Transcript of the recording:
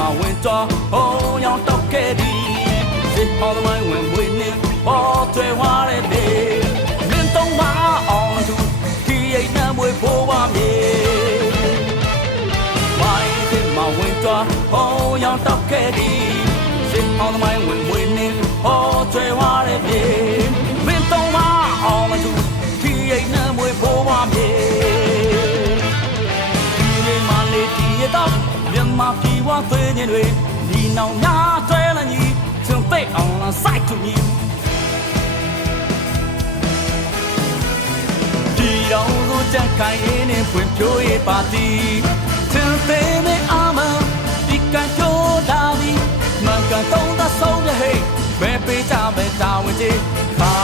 မှာဝင်သွားဟိုးရောင်တောက်ခဲ့သည်စစ်ဟောင်းသမိုင်းဝင်မွေးနေပေါ်ထွယ်ဝါတဲ့လေမင်းသုံးပါအောင်သူဒီအိမ်နှံမွေးဖို့ပါမြေဝိုင်းစစ်မှာဝင်သွားဟိုးရောင်တောက်ခဲ့သည်စစ်ဟောင်းသမိုင်းဝင်မွေးနေပေါ်ထွယ်ဝါတဲ့လေမင်းသုံးပါအောင်သူဒီအိမ်နှံမွေးဖို့ပါမြေတော့မြန်မာပြည်ဝသွေးနေတွေဒီနောင်များဆွဲလန်းကြီးချွန်ပိတ်အောင်လားစိုက်သူကြီးဒီတော့ကိုကြက်ခိုင်ရင်းနဲ့ဖွင့်ပြိုးရေးပါတီချင်သေးနဲ့အာမဒီကံကြိုးတာဒီမကန်တော့သဆုံးတဲ့ဟဲ့ဘယ်ပေးကြပဲတာဝန်ကြီးခါ